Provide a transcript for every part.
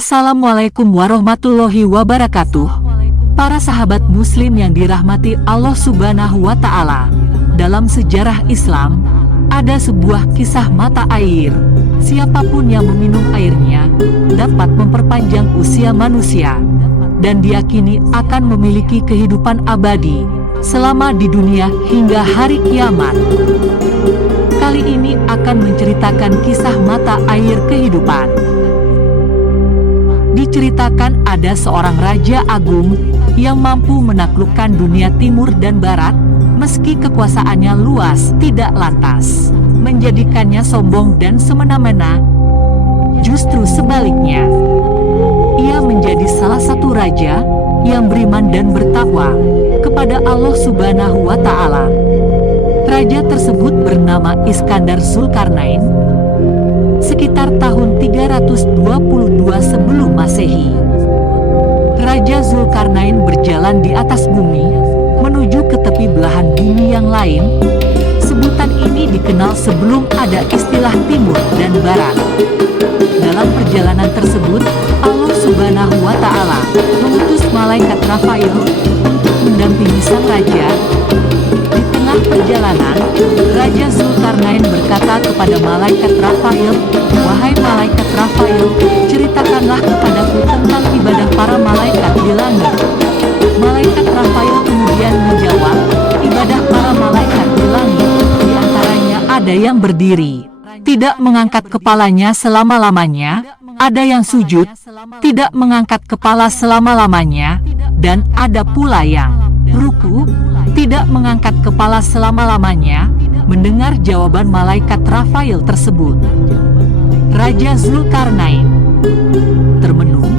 Assalamualaikum warahmatullahi wabarakatuh. Para sahabat muslim yang dirahmati Allah Subhanahu wa Ta'ala, dalam sejarah Islam ada sebuah kisah mata air. Siapapun yang meminum airnya dapat memperpanjang usia manusia dan diyakini akan memiliki kehidupan abadi selama di dunia hingga hari kiamat. Kali ini akan menceritakan kisah mata air kehidupan. Diceritakan ada seorang raja agung yang mampu menaklukkan dunia timur dan barat, meski kekuasaannya luas tidak lantas menjadikannya sombong dan semena-mena. Justru sebaliknya, ia menjadi salah satu raja yang beriman dan bertakwa kepada Allah Subhanahu wa Ta'ala. Raja tersebut bernama Iskandar Zulkarnain, sekitar tahun 322 sebelum Masehi. Raja Zulkarnain berjalan di atas bumi menuju ke tepi belahan bumi yang lain. Sebutan ini dikenal sebelum ada istilah timur dan barat. Dalam perjalanan tersebut, Allah Subhanahu wa Ta'ala mengutus malaikat Rafail untuk mendampingi sang raja. Di tengah perjalanan, Raja Zulkarnain berkata kepada malaikat Rafail, "Wahai malaikat Rafail, ceritakanlah kepadaku tentang ibadah para malaikat di langit." Malaikat Rafail kemudian menjawab, "Ibadah para malaikat di langit, di antaranya ada yang berdiri, tidak mengangkat kepalanya selama-lamanya, ada yang sujud, tidak mengangkat kepala selama-lamanya, dan ada pula yang ruku, tidak mengangkat kepala selama-lamanya." Mendengar jawaban malaikat Rafail tersebut, Raja Zulkarnain termenung.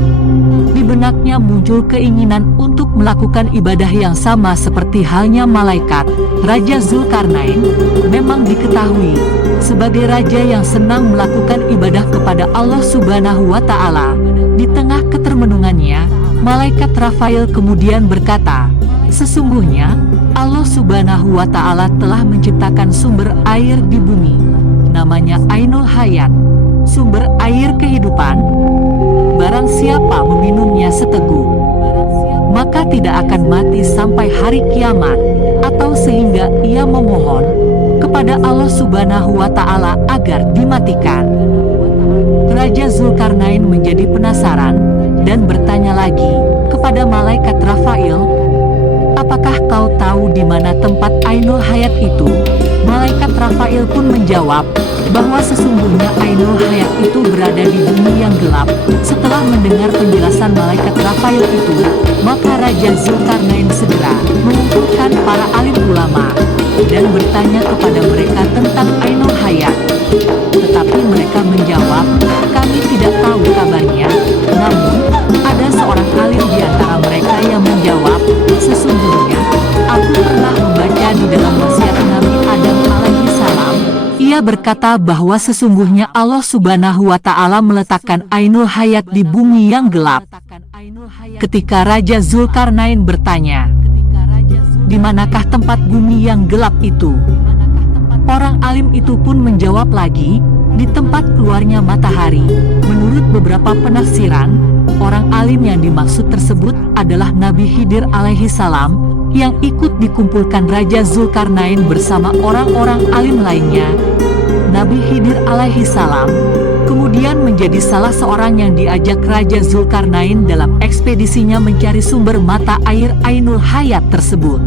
Di benaknya muncul keinginan untuk melakukan ibadah yang sama seperti halnya malaikat. Raja Zulkarnain memang diketahui sebagai raja yang senang melakukan ibadah kepada Allah Subhanahu wa Ta'ala. Di tengah ketermenungannya, malaikat Rafail kemudian berkata, "Sesungguhnya Allah Subhanahu wa Ta'ala telah menciptakan sumber air di bumi, namanya Ainul Hayat, sumber air kehidupan. Barang siapa meminumnya seteguk, maka tidak akan mati sampai hari kiamat, atau sehingga ia memohon kepada Allah Subhanahu wa Ta'ala agar dimatikan." Raja Zulkarnain menjadi penasaran dan bertanya lagi kepada malaikat Rafail, "Apakah kau tahu di mana tempat Ainul Hayat itu?" Malaikat Rafail pun menjawab bahwa sesungguhnya Ainul Hayat itu berada di bumi yang gelap. Setelah mendengar penjelasan malaikat Rafail itu, maka Raja Zulkarnain segera mengumpulkan para alim ulama dan bertanya kepada mereka tentang Ainul Hayat. Tetapi mereka menjawab, "Kami tidak tahu kabarnya." Namun, ada seorang alim di antara mereka yang menjawab, "Sesungguhnya, aku pernah membaca di dalam wasiat Nabi Adam alaihi salam. Ia berkata bahwa sesungguhnya Allah Subhanahu wa Ta'ala meletakkan Ainul Hayat di bumi yang gelap." Ketika Raja Zulkarnain bertanya, "Di manakah tempat bumi yang gelap itu?" Orang alim itu pun menjawab lagi, "Di tempat keluarnya matahari." Menurut beberapa penafsiran, orang alim yang dimaksud tersebut adalah Nabi Khidir alaihi salam yang ikut dikumpulkan Raja Zulkarnain bersama orang-orang alim lainnya. Nabi Khidir alaihi salam kemudian menjadi salah seorang yang diajak Raja Zulkarnain dalam ekspedisinya mencari sumber mata air Ainul Hayat tersebut.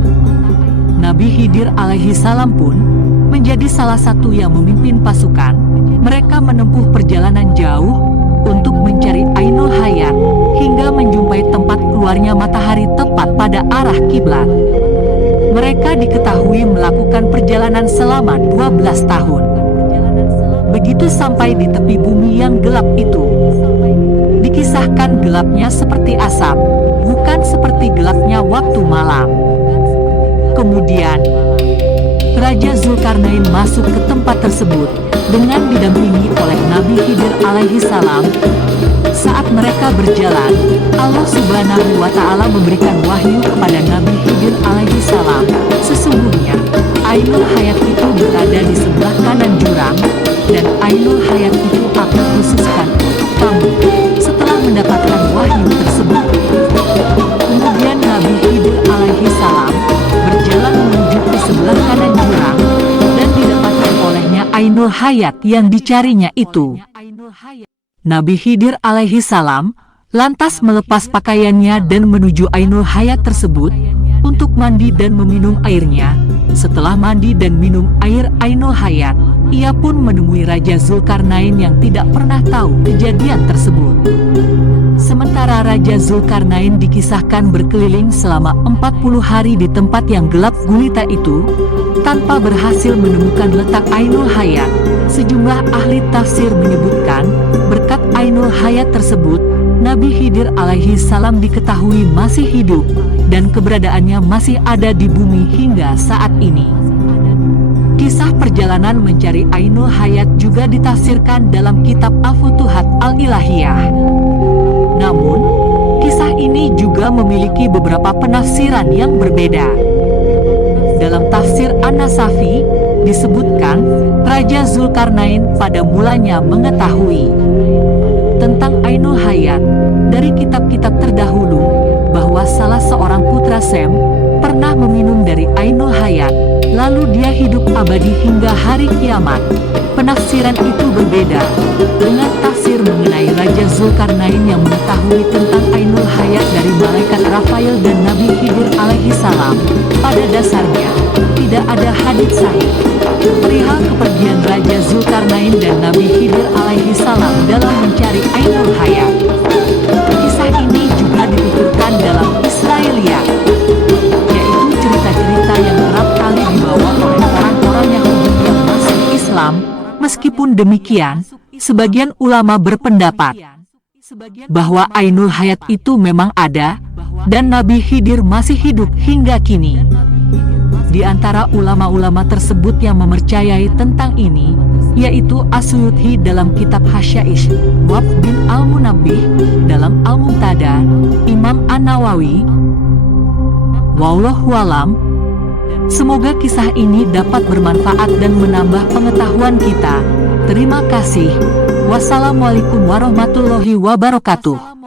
Nabi Khidir alaihi salam pun menjadi salah satu yang memimpin pasukan. Mereka menempuh perjalanan jauh untuk mencari Ainul Hayat hingga menjumpai tempat keluarnya matahari tepat pada arah kiblat. Mereka diketahui melakukan perjalanan selama 12 tahun. Begitu sampai di tepi bumi yang gelap itu, dikisahkan gelapnya seperti asap, bukan seperti gelapnya waktu malam. Kemudian Raja Zulkarnain masuk ke tempat tersebut dengan didampingi oleh Nabi Khidir alaihi salam. Saat mereka berjalan, Allah Subhanahu wa Ta'ala memberikan wahyu kepada Nabi Khidir alaihi salam. Sesungguhnya Ainul Hayat itu berada di sebelah kanan jurang, dan Ainul Hayat itu aku khususkan untuk kamu. Setelah mendapat Hayat yang dicarinya itu. Nabi Khidir alaihi salam lantas melepas pakaiannya dan menuju Ainul Hayat tersebut untuk mandi dan meminum airnya. Setelah mandi dan minum air Ainul Hayat, ia pun menemui Raja Zulkarnain yang tidak pernah tahu kejadian tersebut. Sementara Raja Zulkarnain dikisahkan berkeliling selama 40 hari di tempat yang gelap gulita itu, tanpa berhasil menemukan letak Ainul Hayat. Sejumlah ahli tafsir menyebutkan, berkat Ainul Hayat tersebut, Nabi Khidir alaihi salam diketahui masih hidup, dan keberadaannya masih ada di bumi hingga saat ini. Kisah perjalanan mencari Ainul Hayat juga ditafsirkan dalam kitab Al-Futuhat Al-Ilahiyah. Namun, kisah ini juga memiliki beberapa penafsiran yang berbeda. Dalam tafsir An-Nasafi, disebutkan Raja Zulkarnain pada mulanya mengetahui tentang Ainul Hayat dari kitab-kitab terdahulu, bahwa salah seorang putra Sem pernah meminum dari Ainul Hayat, lalu dia hidup abadi hingga hari kiamat. Penafsiran itu berbeda dengan tafsir mengenai Raja Zulkarnain yang mengetahui tentang Ainul Hayat dari malaikat Rafael dan Nabi Khidir alaihi salam. Pada dasarnya, tidak ada hadits sahih perihal kepergian Raja Zulkarnain dan Nabi Khidir alaihi salam dalam mencari Ainul Hayat. Kisah ini juga dituturkan dalam Israiliyat, yaitu cerita-cerita yang kerap kali dibawa oleh orang-orang Yahudi yang masuk Islam. Meskipun demikian, sebagian ulama berpendapat bahwa Ainul Hayat itu memang ada, dan Nabi Khidir masih hidup hingga kini. Di antara ulama-ulama tersebut yang mempercayai tentang ini, yaitu As-Suyuti dalam kitab Hasyaish, Wahb bin Al-Munabbih dalam Al-Muntada, Imam An-Nawawi. Wallahu a'lam. Semoga kisah ini dapat bermanfaat dan menambah pengetahuan kita. Terima kasih. Wassalamualaikum warahmatullahi wabarakatuh.